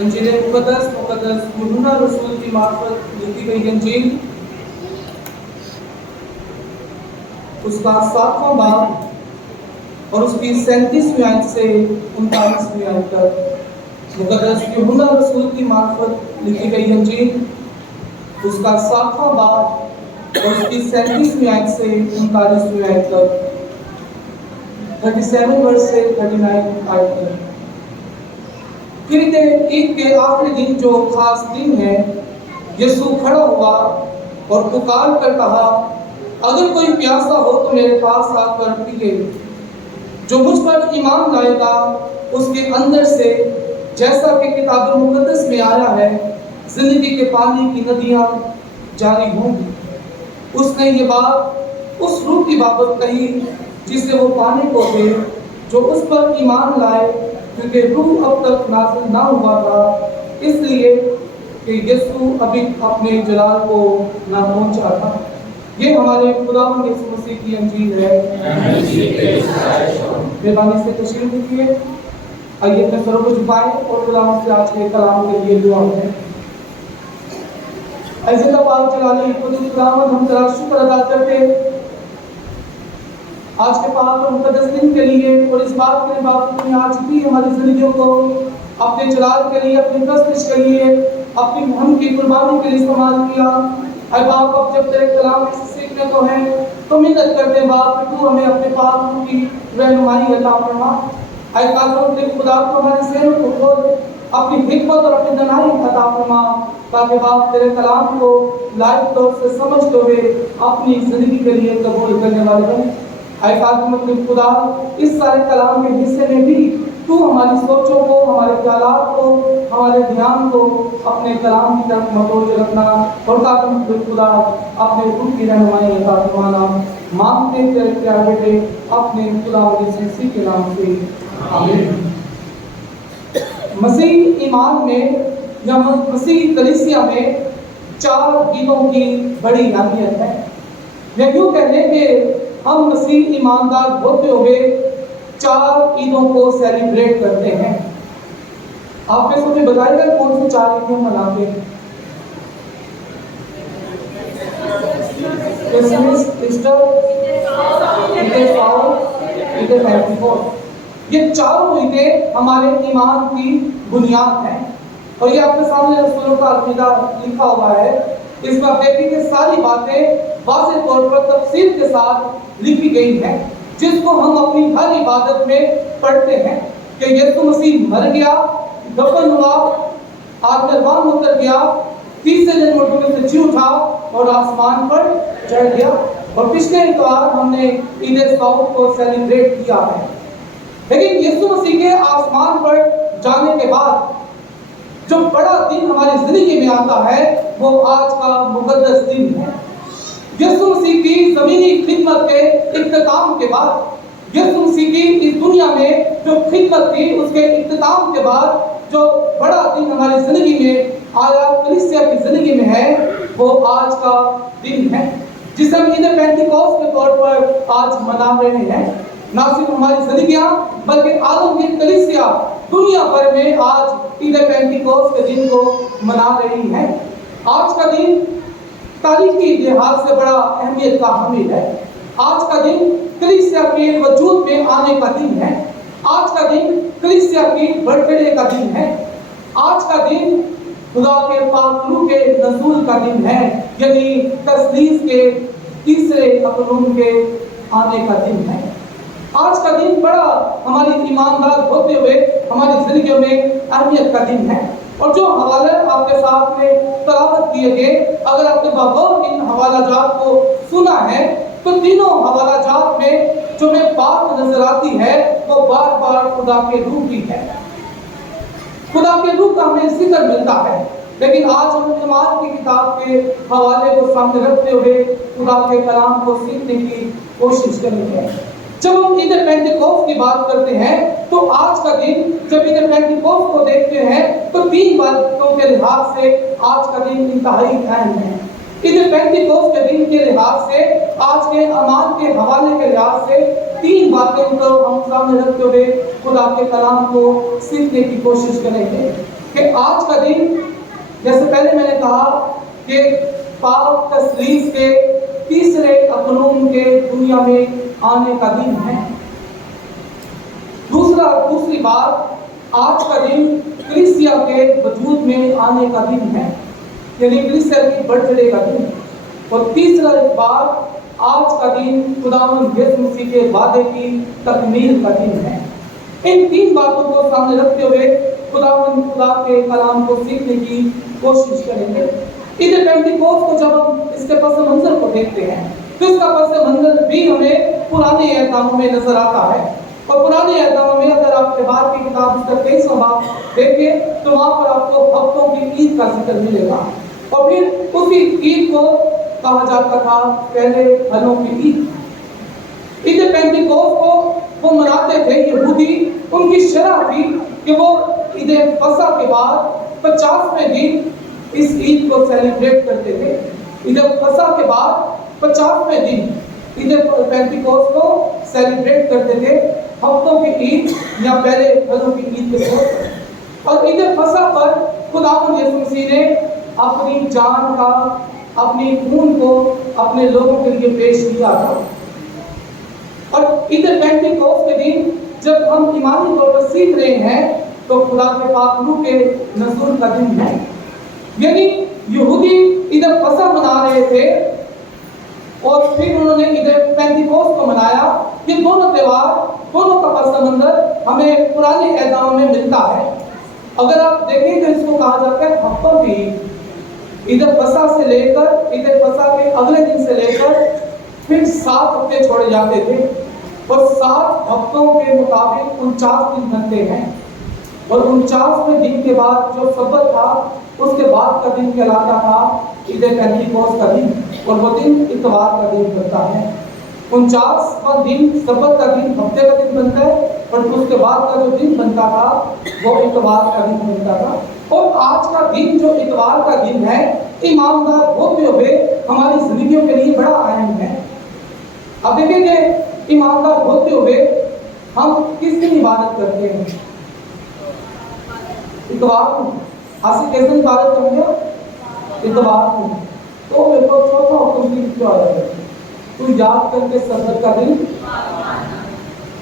انجیل مقدس यूहन्ना रसूल की मार्फत लिखी गई इंजील उसका 7वां बाब और उसकी 37वीं आयत से 39वीं आयत तक। मुकद्दस यूहन्ना रसूल की मार्फत लिखी गई इंजील उसका 7वां बाब और उसकी 37वीं आयत से 39वीं आयत तक, 37 वर्ष से 39 आयत तक। फिर ईद के आखिरी दिन जो खास दिन है, यीशु खड़ा हुआ और पुकार कर कहा, अगर कोई प्यासा हो तो मेरे पास आकर पिए। जो मुझ पर ईमान लाएगा उसके अंदर से, जैसा कि किताब मुकद्दस में आया है, जिंदगी के पानी की नदियां जारी होंगी। उसने ये बात उस रूह की बाबत कही जिसे वो पाने को थे, जो उस पर ईमान लाए, क्योंकि रूह अब तक नाज़िल ना हुआ था, इसलिए कि यीशु अभी अपने जलाल को ना पहुंचा था। ये हमारे खुदावंद यीशु मसीह की इंजील है। मेहरबानी से तशरीफ लीजिए। आइए अपने सरों को झुकाएं और खुदावंद से आज के कलाम के लिए दुआ करें। ऐसे तो पाक जलाली खुदावंद, हम तेरा शुक्र अदा करते आज के पाक और मुकद्दस दिन के लिए, और इस बात के लिए बाप तुमने आज भी हमारी जिंदगियों को अपने जलाल के लिए, अपनी प्रस्तिश के लिए, अपनी हम की कुर्बानी के लिए इस्तेमाल किया। अरे बाप, अब जब तेरे कलाम से सीखने को है तो मिन्नत करते बाप, तू हमें अपने पाक की रहनुमाई अता फरमा। अरे कादरों के खुदा को हमारे सहनों को खोल, अपनी हिकमत और अपनी दनाई अता फरमा, ताकि बाप तेरे कलाम को लायक तौर से समझते हुए अपनी जिंदगी के लिए कबूल करने वाले बने। खुदा, इस सारे कलाम के हिस्से में भी तू हमारी सोचों को, हमारे ख्यालात को, हमारे ध्यान को अपने कलाम की तरफ मतवज्जो रखना, और खुदा अपने रूह की रहनुमाई अता फरमाना मांगते तेरे प्यारे बेटे अपने खुदा यीशु मसीह के नाम से, आमीन। मसीह ईमान में या मसीह कलीसिया में 4 ईदों की बड़ी अहमियत है। या यूं कह लें कि हम मसीह ईमानदार होते हुए 4 ईदों को सेलिब्रेट करते हैं। आप में से बताइएगा कौन सी 4 ईदें मनाते हैं? Christmas, Easter, Eid foul, Eid Pentecost. ये 4 ईदें हमारे ईमान की बुनियाद हैं। और ये आपके सामने रसूलों का अकीदा लिखा हुआ है। इसमें आप देखेंगे सारी बातें वाज़ेह तौर पर तफसील के साथ लिखी गई है, जिसको हम अपनी हर इबादत में पढ़ते हैं कि यीशु मसीह मर गया, दफन हुआ, आसमान उतर गया, तीसरे दिन मुर्दों से जी उठा और आसमान पर चढ़ गया। और पिछले इतवार हमने ईद सौफ को सेलिब्रेट किया है। लेकिन यीशु मसीह के आसमान पर जाने के बाद जो बड़ा दिन हमारी जिंदगी में आता है, वो आज का मुकद्दस दिन है। यीशु मसीह की ज़मीनी खिदमत के इख्तिताम के बाद, यीशु मसीह की इस दुनिया में जो खिदमत थी, उसके इख्तिताम के बाद जो बड़ा दिन हमारी जिंदगी में आया, कलीसिया की जिंदगी में है, वो आज का दिन है, जिसे हम ईद पेंटिकोस्ट के तौर पर आज मना रहे हैं। ना सिर्फ हमारी जिंदगियां, बल्कि आलमगीर कलीसिया दुनिया भर में आज ईद पेंटिकोस्ट के दिन को मना रही है। आज का दिन तारीखी लिहाज से बड़ा अहमियत का हामिल है। आज का दिन कलीसिया के वजूद में आने का दिन है। आज का दिन कलीसिया की बर्थडे का दिन है। आज का दिन खुदा के पाक रूह के नज़ूल का दिन है, यानी तस्लीस के तीसरे अकलूम के आने का दिन है। आज का दिन बड़ा हमारी ईमानदार होते हुए हमारी जिंदगी में अहमियत का दिन है। और जो हवाले आपके साथ में तलावत किए गए, अगर आपने बगौर इन हवाला जात को सुना है, तो तीनों हवाला जात में जो में बात नजर आती है, वो बार बार खुदा के रूह की है। खुदा के रूह का हमें जिक्र मिलता है। लेकिन आज हम ईमान की किताब के हवाले को सामने रखते हुए खुदा के कलाम को सीखने की कोशिश करेंगे। जब हम ईद पेंटिकोस्ट की बात करते हैं, तो आज का दिन जब ईद पेंटिकोस्ट को देखते हैं, तो 3 बातों के लिहाज से आज का दिन इंतहाई अहम है। ईद पेंटिकोस्ट के दिन के लिहाज से, आज के अमान के हवाले के लिहाज से 3 बातों को हम सामने रखते हुए खुदा के कलाम को सीखने की कोशिश करेंगे। कि کہ آج کا دن جیسے پہلے میں نے کہا کہ پاک تثلیث کے تیسرے اقنوم کے دنیا میں آنے کا دن ہے۔ دوسری بات، آج کا دن کلیسیا کے وجود میں آنے کا دن ہے، یعنی کلیسیا کی برتھ ڈے کا دن۔ اور تیسرا بات، آج کا دن خداوند یسوع مسیح کے وعدے کی تکمیل کا دن ہے۔ ان تین باتوں کو سامنے رکھتے ہوئے خدا کے کلام کو سیکھنے کی کوشش کریں گے۔ عید پینتیکوست کو جب ہم اس کے پس منظر کو دیکھتے ہیں تو اس کا پس منظر بھی ہمیں پرانے احکاموں میں نظر آتا ہے، اور پرانے احکاموں میں اگر آپ اخبار کی کتاب اس کا 23واں باب دیکھیں تو وہاں پر آپ کو ہفتوں کی عید کا ذکر ملے گا، اور پھر اسی عید کو کہا جاتا تھا پہلے پھلوں کی عید۔ عید پینتیکوست کو وہ مناتے تھے یہودی، ان کی شرح تھی کہ وہ عید فصح کے بعد 50ویں دن اس عید کو سیلیبریٹ کرتے تھے۔ عید فصح کے بعد 50ویں دن عید پینتیکوست کو سیلیبریٹ کرتے تھے، ہفتوں کی عید یا پہلے پھلوں کی عید کے طور پر۔ اور عید فصح پر خداوند یسوع مسیح نے اپنی جان کا، اپنی خون کو اپنے لوگوں کے لیے پیش کیا تھا۔ اور عید پینتیکوست کے دن جب ہم ایمانی طور پر سیکھ رہے ہیں تو خدا کے پاک روح کے نزول کا دن ہے، یعنی یہودی عید فصح منا رہے تھے اور پھر انہوں نے عید پینتیکوست کو منایا۔ یہ دونوں تہوار، دونوں کا پس منظر ہمیں پرانے احکام میں ملتا ہے۔ اگر آپ دیکھیں تو اس کو کہا جاتا ہے ہفتوں کی عید فصح سے لے کر عید فصح کے اگلے دن سے لے کر پھر 7 ہفتے چھوڑے جاتے تھے، اور 7 ہفتوں کے مطابق 49 دن بنتے ہیں، اور 49ویں دن کے بعد جو سبت تھا اس کے بعد کا دن کہلاتا تھا عید پینتیکوست کا دن، اور وہ دن اتوار کا دن بنتا ہے۔ 49واں دن سبت کا دن ہفتے کا دن بنتا ہے، اور اس کے بعد کا جو دن بنتا تھا وہ اتوار کا دن بنتا تھا۔ اور آج کا دن جو اتوار کا دن ہے، ایماندار ہوتے ہوئے ہماری زندگیوں کے لیے بڑا اہم ہے۔ اب دیکھیں کہ ایماندار ہوتے ہوئے ہم کس دن عبادت کرتے ہیں؟ اتوار کو۔ حاصل کیسے عبادت کریں گے؟ اتوار کو۔ تو میرے کو چوتھا حکم کی کیوں آیا ہے؟ تو یاد کر کے سبت کا دن،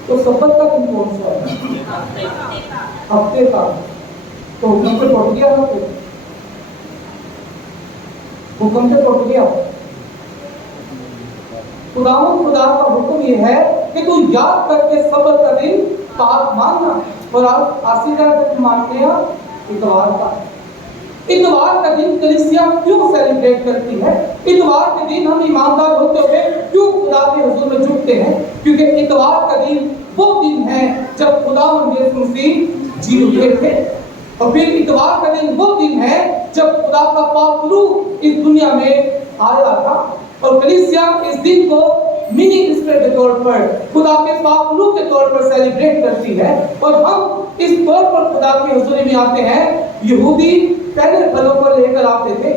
تو سبت کا دن کون سا ہے؟ ہفتے کا۔ تو حکم سے ٹوٹ گیا نا، حکم سے ٹوٹ گیا۔ خدا کا حکم یہ ہے کہ تو یاد کر کے سبت کا دن پاک ماننا، اور آپ آسی کا دن مانتے ہیں اتوار کا۔ اتوار کا دن کلیسیا کیوں سیلیبریٹ کرتی ہے؟ اتوار کے دن ہم ایماندار ہوتے ہوئے کیوں خدا کے حضور میں جھکتے ہیں؟ کیونکہ اتوار کا دن وہ دن ہے جب خداوند یسوع مسیح جی اٹھے تھے، اور پھر اتوار کا دن وہ دن ہے جب خدا کا پاک روح اس دنیا میں آیا تھا، اور کلیسیا اس دن کو منی ایسٹر کے طور پر، خدا کے پاک روح کے طور پر سیلیبریٹ کرتی ہے، اور ہم اس طور پر خدا کی حضوری میں آتے ہیں۔ یہودی پہلے پھلوں کو لے کر آتے تھے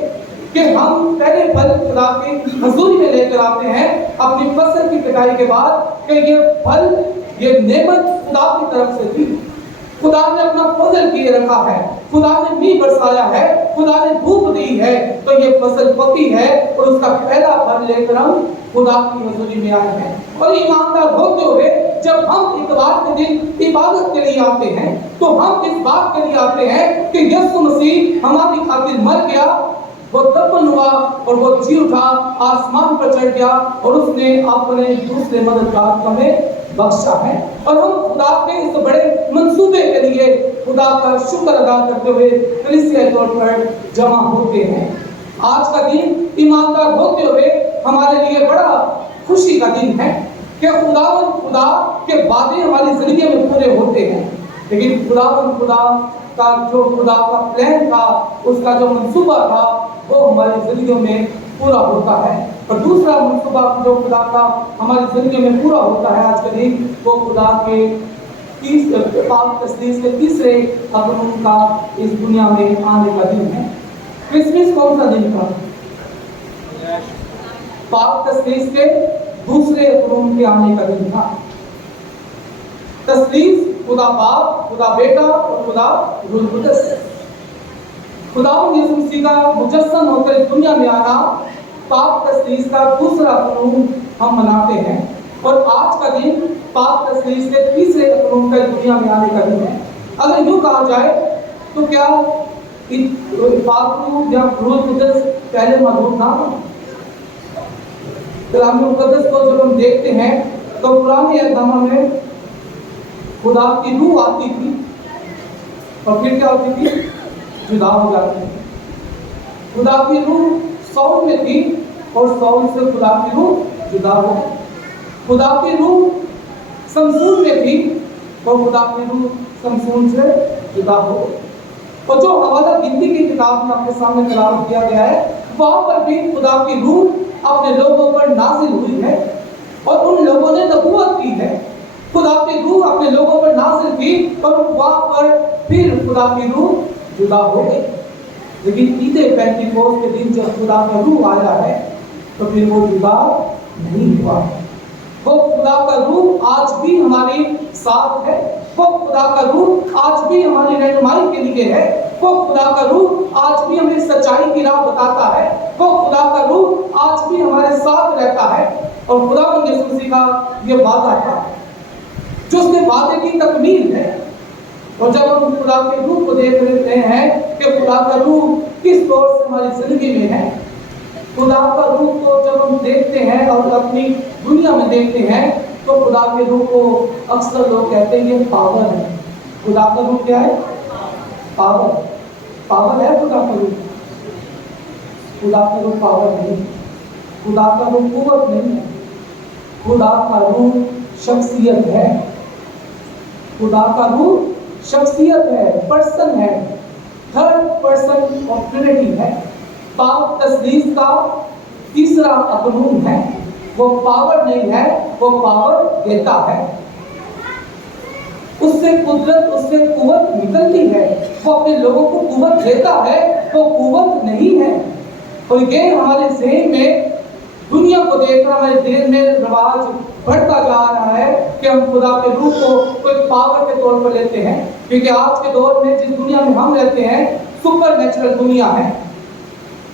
کہ ہم پہلے پھل خدا کی حضوری میں لے کر آتے ہیں اپنی فصل کی کٹائی کے بعد، کہ یہ پھل، یہ نعمت خدا کی طرف سے تھی۔ خدا نے اپنا فضل کیے رکھا ہے، خدا نے بھی برسایا ہے، خدا نے دھوپ دی ہے، تو یہ فصل پکی ہے، اور اس کا پہلا پھل لے کر ہم خدا کی حضوری میں آئے ہیں۔ اور ایماندار ہوتے ہوئے جب ہم اتوار کے دن عبادت کے لیے آتے ہیں تو ہم اس بات کے لیے آتے ہیں کہ یسوع مسیح ہماری خاطر مر گیا، وہ دفن ہوا اور وہ جی اٹھا، آسمان پر چڑھ گیا، اور اس نے اپنے دوسرے مددگار کو ہمیں بخشا ہے، اور ہم خدا کے اس بڑے منصوبے کے لیے خدا کا شکر ادا کرتے ہوئے کلیسیا طور پر جمع ہوتے ہیں۔ آج کا دن ایماندار ہوتے ہوئے ہمارے لیے بڑا خوشی کا دن ہے کہ خدا کے وعدے ہماری زندگی میں پورے ہوتے ہیں، لیکن خدا کا پلان تھا، اس کا جو منصوبہ تھا وہ ہماری زندگیوں میں پورا ہوتا ہے۔ اور دوسرا منصوبہ جو خدا کا ہماری زندگی میں پورا ہوتا ہے آج کے دن، وہ خدا کے پاک تثلیث کے تیسرے اقنوم کا اس دنیا میں آنے کا دن ہے۔ کرسمس کون سا دن تھا؟ پاک تثلیث کے دوسرے اقنوم کے آنے کا دن تھا۔ تثلیث خدا باپ، خدا بیٹا اور خدا روح القدس، खुदावंद यीशु मसीह का मुजस्सम होकर इस दुनिया में आना, पाक तस्लीस का दूसरा कानून हम मनाते हैं। और आज का दिन पाक तस्लीस के तीसरे कानून का इस दुनिया में आने का दिन है। अगर यूँ कहा जाए तो क्या पाक रूह या रूह कुदस पहले मौजूद ना हो? कलाम मुकद्दस को जब हम देखते हैं तो पुराने अहदनामा में खुदा की रूह आती थी और फिर क्या होती थी? जुदा हो जाती थी। खुदा की रूह सौल में थी और सौल से खुदा की रूह जुदा हो गई। खुदा की रूह समसून में थी और खुदा की रूह समसून से जुदा हो गई। और जो हवाला गिनती की किताब में आपके सामने तिलावत किया गया है, वहां पर भी खुदा की रूह अपने लोगों पर नाजिल हुई है और उन लोगों ने नबूवत की है। खुदा की रूह अपने लोगों पर नाजिल की और वहां पर फिर खुदा की रूह जुदा हो गई। लेकिन ईद पेंटिकोस्त के दिन जब खुदा का रूह आया है तो फिर वो जुदा नहीं हुआ। वो खुदा का रूह आज भी हमारे साथ है। वो खुदा का रूह आज भी हमारी रहनुमाई के लिए है। वो खुदा का रूह आज भी हमें सच्चाई की राह बताता है। वो खुदा का रूह आज भी हमारे साथ रहता है। और खुदावंद यीशु मसीह का ये वादा था जो उसके वादे की तकमील है। और जब हम खुदा के रूह को देख लेते हैं कि खुदा का रूह किस तौर से हमारी जिंदगी में है, खुदा का रूह को जब हम देखते हैं और अपनी दुनिया में देखते हैं तो खुदा के रूह को अक्सर लोग कहते हैं ये पावर है। खुदा का रूह क्या है? पावर। पावर है खुदा का रूह? खुदा का रूह पावर नहीं, खुदा का रूह कुव्वत नहीं है। खुदा का रूह शख्सियत है। खुदा का रूह शख्सियत है, पर्सन है, थर्ड पर्सन ऑफ ट्रिनिटी है। पाक तस्लीस का तीसरा कानून है। वो पावर नहीं है, वो पावर देता है। उससे कुदरत, उससे कुव्वत निकलती है। वो अपने लोगों को कुव्वत देता है, वो कुव्वत नहीं है। और ये हमारे ज़हन में दुनिया को देखकर हमारे दिल में रिवाज बढ़ता जा रहा है कि हम खुदा के रूह को कोई पावर के तौर पर लेते हैं। क्योंकि आज के दौर में जिस दुनिया में हम रहते हैं सुपर नेचुरल दुनिया है।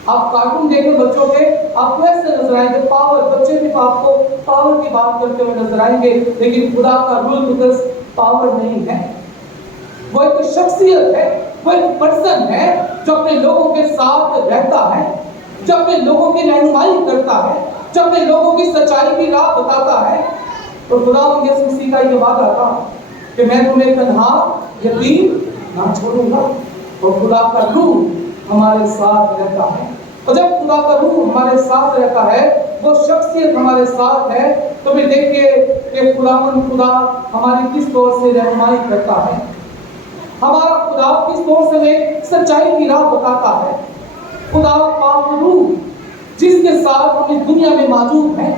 आप कार्टून देखें बच्चों के, आपको ऐसे नजर आएंगे पावर, बच्चे भी आपको पावर की बात करते हुए नजर आएंगे। लेकिन खुदा का रूह कुदस पावर नहीं है, वो एक शख्सियत है, वो एक पर्सन है जो अपने लोगों के साथ रहता है, जो अपने लोगों की रहनुमाई करता है, जो अपने लोगों की सच्चाई की राह बताता है। तो खुदावंद यीशु मसीह का ये वादा था कि मैं तुम्हें तन्हा यतीम ना छोड़ूंगा। और खुदा का रूह हमारे साथ रहता है। और जब खुदा का रूह हमारे साथ रहता है, वो शख्सियत हमारे साथ है, तो फिर देखिए कि खुदावंद खुदा हमारी किस तौर से रहनुमाई करता है। हमारा खुदा किस तौर से हमें सच्चाई की राह बताता है। खुदा पाक रूह जिसके साथ हम इस दुनिया में मौजूद हैं।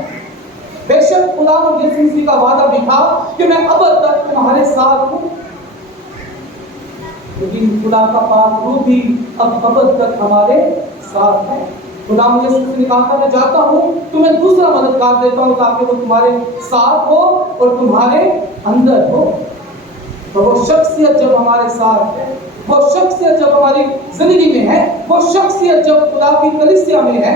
बेशक खुदावंद यीशु मसीह का वादा भी था कि मैं अब तक तुम्हारे साथ हूँ, लेकिन खुदा का पाक रूह भी अब तक हमारे साथ है। खुदावंद यीशु मसीह ने कहा था मैं जाता हूँ, तुम्हें दूसरा मददगार देता हूँ ताकि वो तुम्हारे साथ हो और तुम्हारे अंदर हो। तो वो शख्सियत जब हमारे साथ है, वो शख्सियत जब हमारी जिंदगी में है, वो शख्सियत जब खुदा की कलीसिया में है,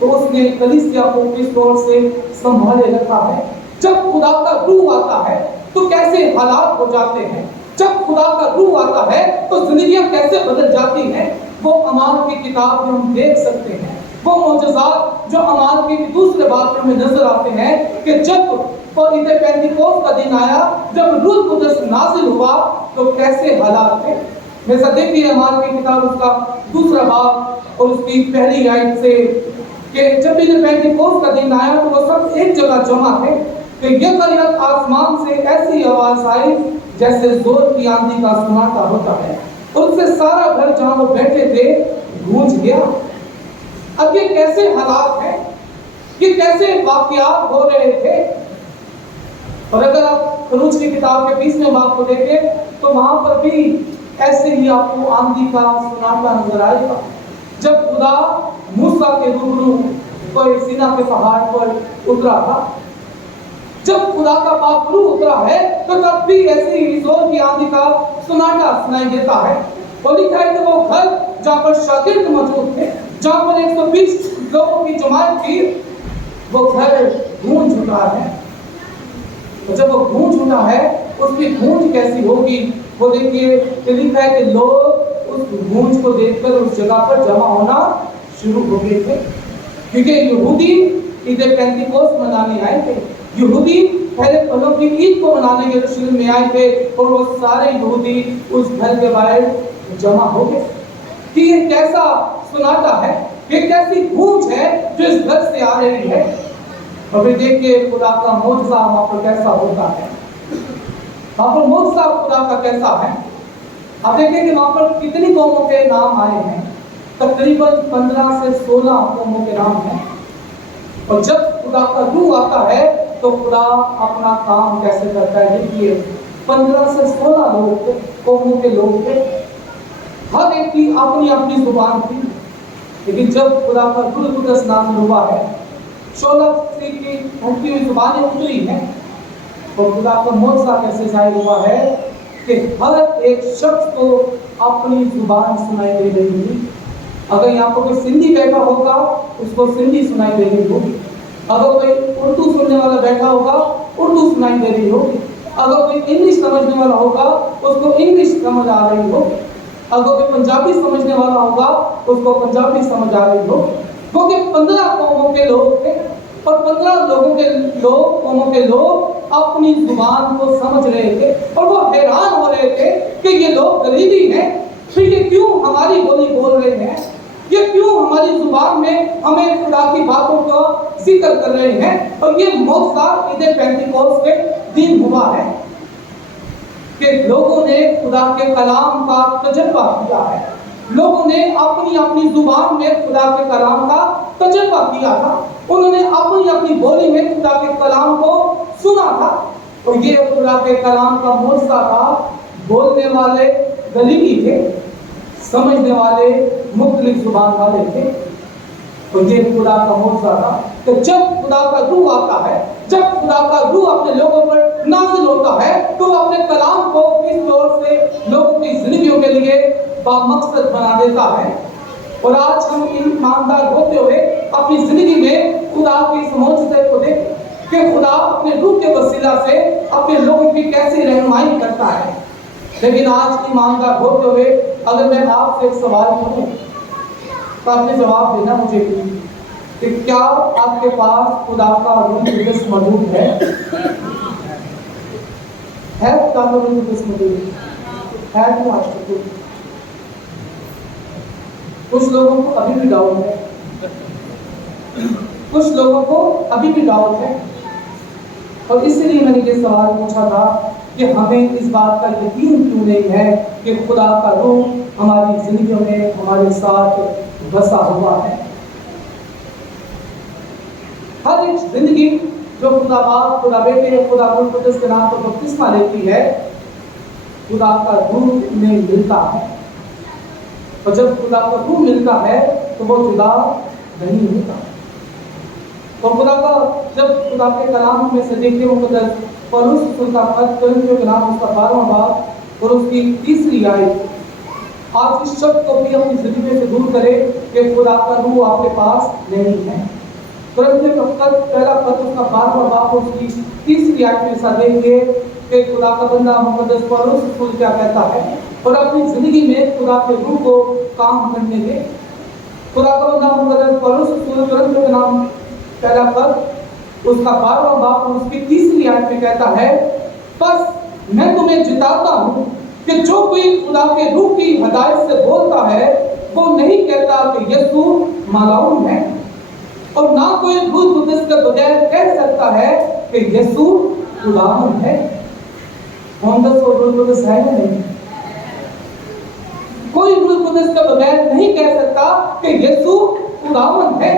तो उसने कलीसिया को किस तौर से संभाले रखा है। जब खुदा का रूह आता है तो कैसे हालात हो जाते हैं। जब खुदा का रूह आता है तो जिंदगियां कैसे बदल जाती हैं। वो अमाल की किताब में हम देख सकते हैं। वो मौजज़ात जो अमाल के दूसरे बाब में नजर आते हैं कि जब ईद पेंटिकोस्त का दिन आया, जब रूह कुदस नाजिल हुआ तो कैसे हालात थे। जैसा देखिए अमाल की किताब उसका दूसरा बाब और उसकी पहली आयत से कि जब ईद पेंटिकोस्त का दिन आया तो वो सब एक जगह जमा थे कि यकयक आसमान से ऐसी आवाज आई जैसे जोर की आंधी का सुनाता होता है। उससे सारा घर जहां वो बैठे थे गूंज गया। अब ये कैसे हालात हैं, ये कैसे वाकयात हो रहे थे। और अगर आप खरूज की किताब के 20वें बाब को देखें तो वहां पर भी ऐसे ही आपको आंधी का सुनाता नजर आएगा। जब खुदा मूसा के रूबरू कोई सीना के पहाड़ पर उतरा था, जब खुदा का पाक रूह उतरा है तो तब भी ऐसी ही जोर की आंधी का सुनाटा सुनाई देता है। वो लिखा है कि वो घर जहाँ पर शागिर्द मौजूद थे, जहाँ पर 120 लोगों की जमात थी, वो घर गूंज उठा है। तो जब वो गूंज उठा है, उसकी गूंज कैसी होगी? वो देखिए कि लिखा है कि लोग उस गूंज को देखकर उस जगह पर जमा होना शुरू हो गए थे, क्योंकि यहूदी ईद पेंतिकोस्त मनाने आए थे। यहूदी पहले फलों की ईद को मनाने के यरूशलेम में आए थे, और वो सारे यहूदी उस घर के बाहर जमा हो गए कि ये कैसा सुनाता है, ये कैसी गूंज है जो इस घर से आ रही है। और फिर देखिए खुदा का मौजज़ा वहाँ पर कैसा होता है। वहाँ पर मौजज़ा खुदा का कैसा है। आप देखिए कि वहाँ पर कितनी कौमों के नाम आए हैं, तकरीबन 15 से 16 कौमों के नाम हैं। और जब खुदा का रूह आता है तो खुदा अपना काम कैसे करता है। देखिए 15 से 16 लोग थे, कौमों के लोग थे, हर एक की अपनी अपनी जुबान थी। लेकिन जब खुदा का रूह कुदस नाज़िल हुआ है, 16 की उनकी जुबानें उतरी हैं, और खुदा का मौजज़ा कैसे जाहिर हुआ है कि हर एक शख्स को अपनी जुबान सुनाई दे रही थी। अगर यहाँ पर कोई सिंधी बैठा होगा, उसको सिंधी सुनाई दे रही होगी। अगर कोई उर्दू सुनने वाला बैठा होगा, उर्दू सुनाई दे रही होगी। अगर कोई इंग्लिश समझने वाला होगा, उसको इंग्लिश समझ आ रही होगी। अगर कोई पंजाबी समझने वाला होगा, उसको पंजाबी समझ आ रही होगी। क्योंकि 15 कौमों के लोग थे, और 15 कौमों के लोग अपनी जुबान को समझ रहे थे, और वो हैरान हो रहे थे कि ये लोग गलीली हैं, फिर ये क्यों हमारी बोली बोल रहे हैं, ये क्यों हमारी जुबान में हमें खुदा की बातों का जिक्र कर रहे हैं। और ये मौजज़ा ईद पेंतिकोस्त के दिन हुआ है कि लोगों ने खुदा के कलाम का तजर्बा किया है। लोगों ने अपनी अपनी जुबान में खुदा के कलाम का तजर्बा किया था। उन्होंने अपनी अपनी बोली में खुदा के कलाम को सुना था, और ये खुदा के कलाम का मौजज़ा था। बोलने वाले गलीली थे, समझने वाले मुख्तलिफ जुबान वाले थे। तो ये खुदा का मौजज़ा था कि जब खुदा का रूह आता है, जब खुदा का रूह अपने लोगों पर नाज़िल होता है, तो वो अपने कलाम को इस तौर से लोगों की जिंदगियों के लिए बामकसद बना देता है। और आज हम ईमानदार होते हुए अपनी जिंदगी में खुदा की इस मौजज़े को देखें कि खुदा अपने रूह के वसीला से अपने लोगों की कैसी रहनुमाई करता है। लेकिन आज ईमानदार होते हुए अगर मैं आपसे एक सवाल करूं, तो आपने जवाब देना मुझे कि क्या आपके पास खुदा का रूह कुदस मौजूद है? खुदा का रूह कुदस मौजूद है तो आपको? कुछ लोगों को अभी भी डाउट है, कुछ लोगों को अभी भी डाउट है। और इसलिए मैंने ये सवाल पूछा था कि हमें इस बात का यकीन क्यों नहीं है कि खुदा का रूह हमारी जिंदगियों में हमारे साथ बसा हुआ है। हर एक जिंदगी जो खुदा बाप, खुदा बेटे, खुदा रूह कुदस के नाम पर बपतिस्मा लेती है, खुदा का रूह में मिलता है। और जब खुदा का रूह मिलता है तो वो जुदा नहीं होता। तो खुदा का जब खुदा के कलाम में से देखते हो मुकद्दस पौलुस का खत कोरिन्थियों के नाम उसका 12वां बाब और उसकी 3री आयत, आप इस शब्द को भी अपनी जिंदगी से दूर करें कि खुदा का रूह आपके पास नहीं है। कोरिन्थियों का खत पहला खत उसका 12वां बाब उसकी 3री आयत में ऐसा देखिए कि खुदा का बंदा मुकद्दस पौलुस क्या कहता है, और अपनी जिंदगी में खुदा के रूह को काम करने दे। खुदा का बंदा मुकद्दस पौलुस कोरिन्थियों के नाम पहला खत उसका 12वां बाब उसकी 3री आयत में कहता है, बस मैं तुम्हें जिताता हूँ कि जो कोई खुदा के रूह की हदायत से बोलता है वो नहीं कहता कि यीशु मालाउन है, और ना कोई रूह कुदस के बगैर कह सकता है कि यीशु खुदावंद है। मोहम्मद को रूह कुदस है या नहीं? कोई रूह कुदस के बगैर नहीं कह सकता कि यीशु खुदावंद है।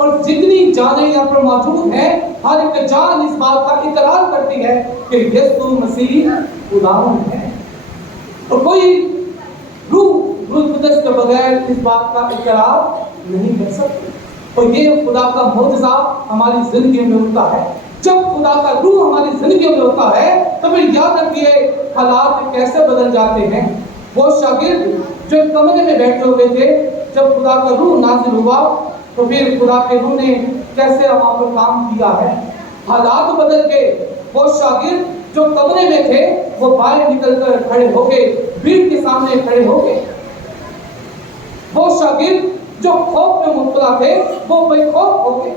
और जितनी जानें यहाँ पर मौजूद हैं, हर एक जान इस बात का इकरार करती है कि यीशु मसीह खुदावंद है। और कोई रूह कुदस के बगैर इस बात का इकरार नहीं कर सकती। और ये खुदा का मौजज़ा हमारी जिंदगी में होता है। जब खुदा का रूह हमारी जिंदगी में होता है तो फिर याद रखिए हालात कैसे बदल जाते हैं। वो शागिर्द जो एक कमरे में बैठे हुए थे, जब खुदा का रूह नाजिल हुआ तो फिर खुदा के रूह ने कैसे वहां पर काम किया है, हालात बदल गए। वो शागिर्द जो कमरे में थे वो बाहर निकलकर खड़े हो गए, भीड़ के सामने खड़े हो गए। वो शागिर्द जो खौफ में मुब्तला थे वो बेखौफ हो गए।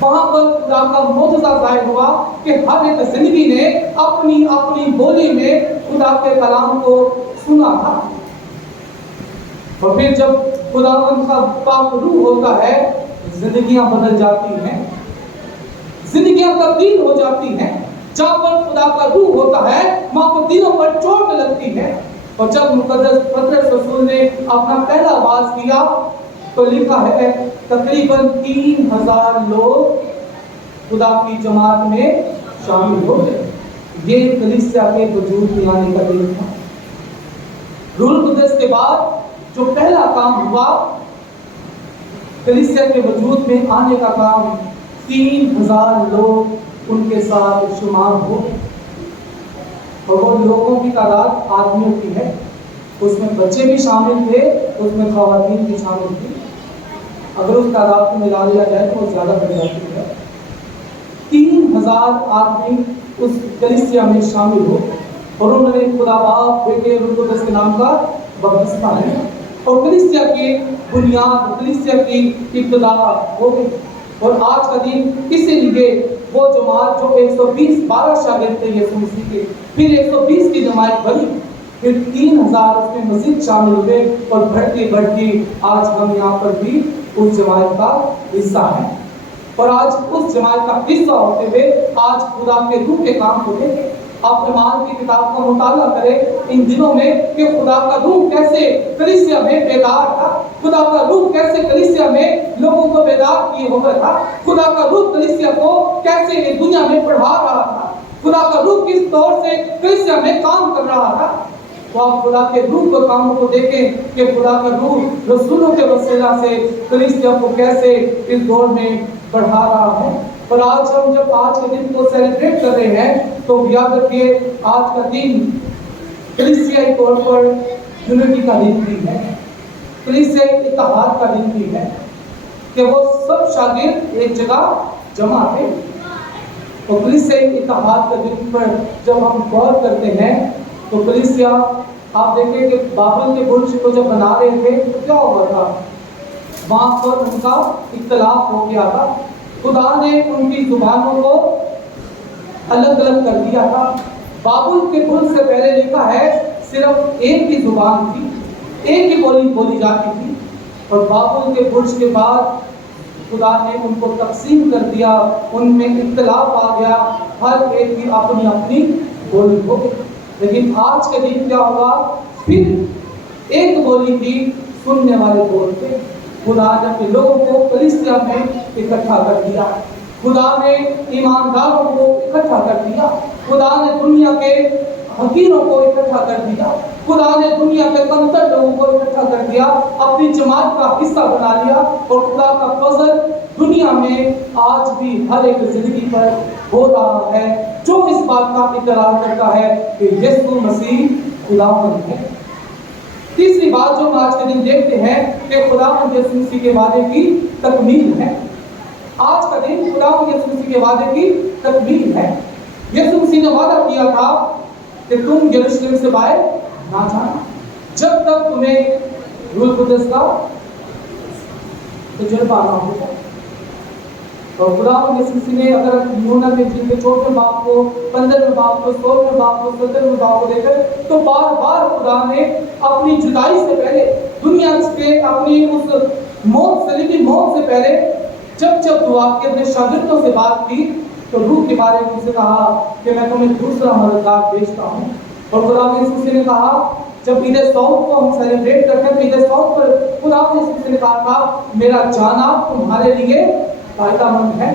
वहां पर खुदा का मौजूदा जाहिर हुआ कि हर एक जिंदगी ने अपनी अपनी बोली में खुदा के कलाम को सुना था। और फिर जब खुदावंद का पाक रूह होता है, जिंदगियां बदल जाती हैं, जिंदगियां तब्दील हो जाती हैं। जहां पर खुदा का रूह होता है वहां पर दिलों पर चोट लगती है। और जब मुकद्दस पतरस रसूल ने अपना पहला आवाज किया तो लिखा है तकरीबन 3000 लोग खुदा की जमात में शामिल हो गए। ये कलीसिया के वजूद में आने का दिन था। रूह कुदस के बाद जो पहला काम हुआ, कलीसिया के वजूद में आने का काम, 3000 लोग उनके साथ शुमार हो गए। और वो लोगों की तादाद आदमियों की है, उसमें बच्चे भी शामिल थे, उसमें ख़वातीन भी शामिल थी। अगर उस तादाद को मिला लिया जाए तो वो ज़्यादा बढ़ जाती है। 3000 आदमी उस कलीसिया में शामिल हो और उन्होंने खुदा बाप, बेटे, रूह कुदस के नाम का बपतिस्मा लिया और कलीसिया की बुनियाद, कलीसिया की इब्तिदा हो गई। और आज का दिन इसीलिए वो जमात जो 120 12 शागिर्द थे यीशु मसीह के, फिर 120 की जमात बनी, फिर 3000 उसमें मजीद शामिल हुए और बढ़ती बढ़ती आज हम यहाँ पर भी उस जमात का हिस्सा है। और आज उस जमात का हिस्सा होते हुए आज खुदा के रूह के काम को देखें। आप ईमान की किताब का मुताला करें इन दिनों में कि खुदा का रूह कैसे कलीसिया में बेदार था, खुदा का रूह कैसे कलीसिया में लोगों को बेदार किए हुए था, खुदा का रूह कलीसिया को कैसे इस दुनिया में पढ़ा रहा था, खुदा का रूह किस तौर से कलीसिया में काम कर रहा था। तो आप खुदा के रूह के कामों को देखें कि खुदा का रूह रसूलों के वसीला से कलीसिया को कैसे इस दौर में बढ़ा रहा है। और आज हम जब आज के दिन को सेलिब्रेट कर रहे हैं तो याद रखिए आज का दिन कलीसियाई तौर पर यूनिटी का दिन भी है, कलीसियाई इत्तेहाद का दिन भी है कि वो सब शागिर्द एक जगह जमा थे। और कलीसियाई इत्तेहाद के दिन पर जब हम गौर करते हैं तो कलीसिया, आप देखें कि बाबल के बुर्ज को जब बना रहे थे तो क्या हुआ था, वहां पर उनका इख्तिलाफ हो गया था। खुदा ने उनकी जुबानों को अलग अलग कर दिया था। बाबुल के बुर्ज से पहले लिखा है सिर्फ एक ही जुबान थी, एक ही बोली बोली जाती थी। और बाबुल के बुर्ज के बाद खुदा ने उनको तकसीम कर दिया, उनमें इख्तिलाफ आ गया, हर एक की अपनी अपनी बोली हो गई। लेकिन आज के दिन क्या हुआ, फिर एक बोली थी, सुनने वाले बोल थे। खुदा ने अपने लोगों को कलीसिया में इकट्ठा कर दिया, खुदा ने ईमानदारों को इकट्ठा कर दिया, खुदा ने दुनिया के हकीरों को इकट्ठा कर दिया, खुदा ने दुनिया के कमतर लोगों को इकट्ठा कर दिया, अपनी जमात का हिस्सा बना लिया। और खुदा का फजल दुनिया में आज भी हर एक जिंदगी पर हो रहा है जो इस बात का इकरार करता है कि यीशु मसीह खुदावंद है। तीसरी बात जो हम आज के दिन देखते हैं कि खुदावंद यीशु मसीह के वादे की तकमील है। आज का दिन खुदावंद यीशु मसीह के वादे की तकमील है। यीशु मसीह ने वादा किया था कि तुम यरूशलेम से बाहर ना जाना जब तक तुम्हें रूह कुदस का तजुर्बा ना हो जाए। और खुदावंद यीशु मसीह ने अगर यूहन्ना के इंजील के 4वें बाब को, 15वें बाब को, 16वें बाब को, 17वें बाब को देखें तो बार बार खुदा ने अपनी जुदाई से पहले, दुनिया से अपनी उस मौत, सलीबी मौत से पहले जब जब दुआ के अपने शागिर्दों से बात की तो रूह के बारे में उनसे कहा कि मैं तुम्हें दूसरा मददगार भेजता हूँ। और खुदावंद यीशु मसीह ने कहा, जब ईद सौत को हम सेलिब्रेट करते हैं तो ईद सौत पर खुदावंद यीशु मसीह ने कहा था मेरा जाना तुम्हारे लिए फायदेमंद है,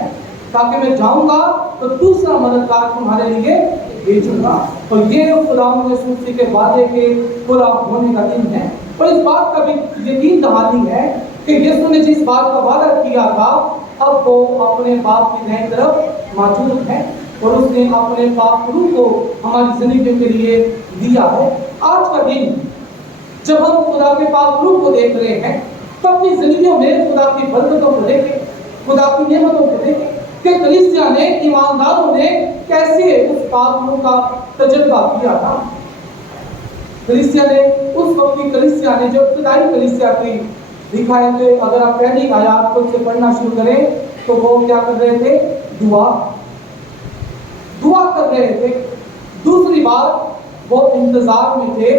ताकि मैं जाऊंगा तो दूसरा मददगार तुम्हारे लिए भेजूंगा। और ये खुदावंद यीशु मसीह के वादे के पूरा होने का दिन है। और इस बात का भी यकीन दहानी है कि यीशु ने जिस बात का वादा किया था अब वो अपने बाप की दाहिनी तरफ मौजूद है और उसने अपने पाक रूह को हमारी जिंदगी के लिए दिया है। आज का दिन जब हम खुदा के पाक रूप को देख रहे हैं तो अपनी जिंदगियों में खुदा की बरकतों को देखें, खुदा की नेमतों को देखें कि कलीसिया ने, ईमानदारों ने कैसे उस पाक रूप का तजुर्बा किया था। कलीसिया ने, उस वक्त की कलीसिया ने, जो इब्तिदाई कलीसिया थी, दिखाए थे। अगर आप पहली आयत खुद से पढ़ना शुरू करें तो वो क्या कर रहे थे? दुआ कर रहे थे। दूसरी बात, वो इंतजार में थे।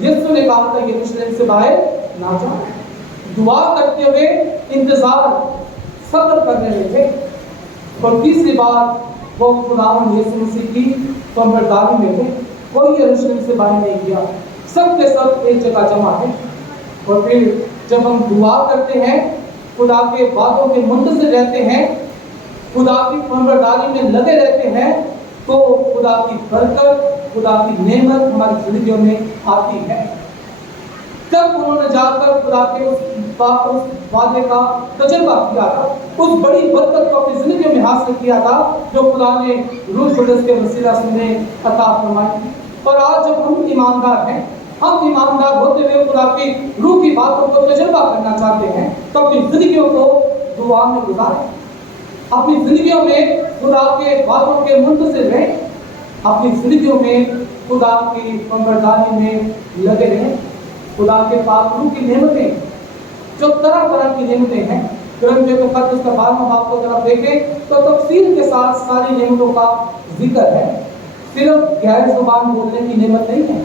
यीशु ने कहा था यरूशलेम से बाहर ना जाओ। दुआ करते हुए इंतजार, सब्र कर रहे थे। और तीसरी बात, वो खुदावंद यीशु मसीह की खबरदारी में थे। कोई यरूशलेम से बाहर नहीं किया, सब के सब एक जगह जमा है। और फिर जब हम दुआ करते हैं, खुदा के बातों के मुंतज़िर रहते हैं, खुदा की खबरदारी में लगे रहते हैं, तो खुदा की बरकत, खुदा की नेमत हमारी जिंदगियों में आती है। तब उन्होंने जाकर खुदा के उस वादे का तजुर्बा किया था, उस बड़ी बरकत को अपनी जिंदगी में हासिल किया था जो खुदा ने रूह कुद्दस के वसीला से उन्हें अता फरमाई थी। और आज जब हम ईमानदार हैं, हम ईमानदार होते हुए खुदा की रूह की बातों को तजुर्बा करना चाहते हैं, तो अपनी जिंदगियों को दुआ में गुजारें, अपनी जिंदगियों में खुदा के बातों के मुंतज़िर रहें, अपनी जिंदगियों में खुदा की खबरदारी में लगे रहें। खुदा के पाक रूह की नेमतें, जो तरह तरह की नेमतें हैं, कुरान के खत उसका 12वां बाब को अगर आप देखें तो तफसील के साथ सारी नेमतों का जिक्र है। सिर्फ गैर जुबान बोलने की नेमत नहीं है,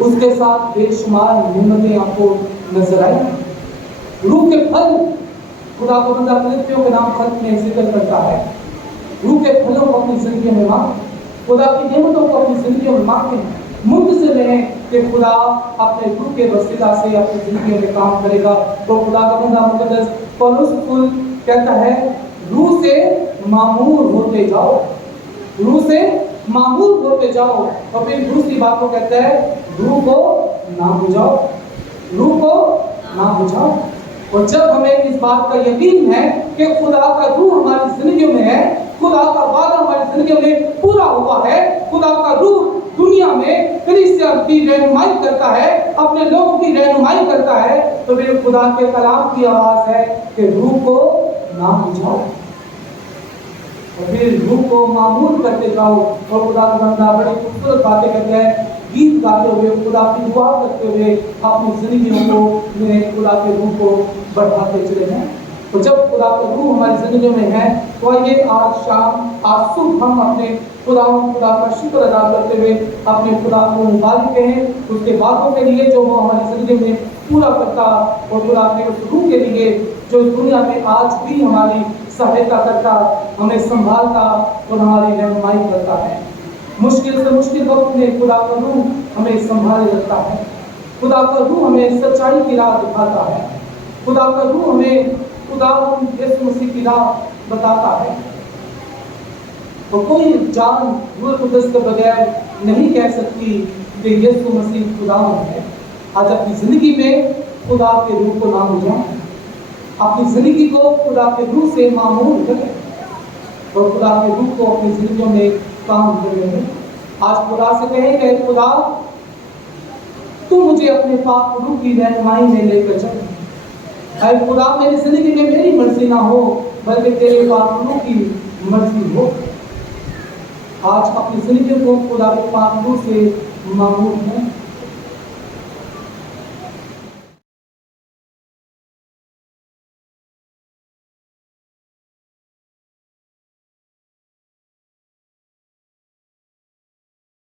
उसके साथ बेशुमार नेमतें आपको नजर आएंगी। रूह के फल, खुदा को बंदा फिलिप्पियों के नाम खत में जिक्र करता है। रूह के फलों को अपनी जिंदगी में मांगे, खुदा की नेमतों को अपनी जिंदगी में मांगे, मुंतज़िर रहें कि खुदा अपने रूह के वसीला से अपनी जिंदगी में काम करेगा। तो खुदा का बंदा मुकद्दस पौलुस कहता है, रूह से मामूर होते जाओ, रूह से मामूर होते जाओ। और फिर दूसरी बात को कहता है, रूह को ना बुझाओ, रूह को ना बुझाओ। और जब हमें इस बात का यकीन है कि खुदा का रूह हमारी जिंदगी में है, खुदा का वादा हमारी जिंदगी में पूरा हुआ है, खुदा का रूह दुनिया में कलीसिया की रहनुमाई करता है, अपने लोगों की रहनुमाई करता है, तो फिर खुदा के कलाम की आवाज है कि रूह को ना बुझाओ और फिर रूह को मामूल करते जाओ। और खुदा का बंदा बड़ी खूबसूरत बातें करते हैं, गीत गाते हुए, खुदा की दुआ करते हुए अपनी जिंदगियों को में खुदा के रूह को बढ़ाते चले जाएं। तो जब खुदा का रूह हमारी जिंदगी में है, तो आइए आज शाम, आज सुबह हम अपने खुदा का शुक्र अदा करते हुए अपने खुदा को मुबारक कहें उसके वादों के लिए जो वो हमारी जिंदगी में पूरा करता, और खुदा के उस रूह के लिए जो इस दुनिया में आज भी हमारी सहायता करता, हमें संभालता और हमारी रहनुमाई करता है। मुश्किल से मुश्किल वक्त में खुदा का रूह हमें संभाले रखता है, खुदा का रूह हमें सच्चाई की राह दिखाता है, खुदा का रूह हमें खुदा यीशु मसीह की राह बताता है। तो कोई जान रूह कुद्दस के बगैर नहीं कह सकती कि यीशु मसीह खुदा है। आज अपनी जिंदगी में खुदा के रूह को ना बुझाएं, अपनी जिंदगी को खुदा के रूह से मामूल करें और खुदा के रूह को अपनी जिंदगियों में काम करें। आज खुदा से कहें कि खुदा तू मुझे अपने पाक रूह की रहनुमाई में लेकर चल। ऐ खुदा मेरी जिंदगी में मेरी मर्जी ना हो बल्कि तेरे पाक रूह की मर्जी हो। आज अपनी जिंदगी को खुदा के पाक रूह से मामूल है।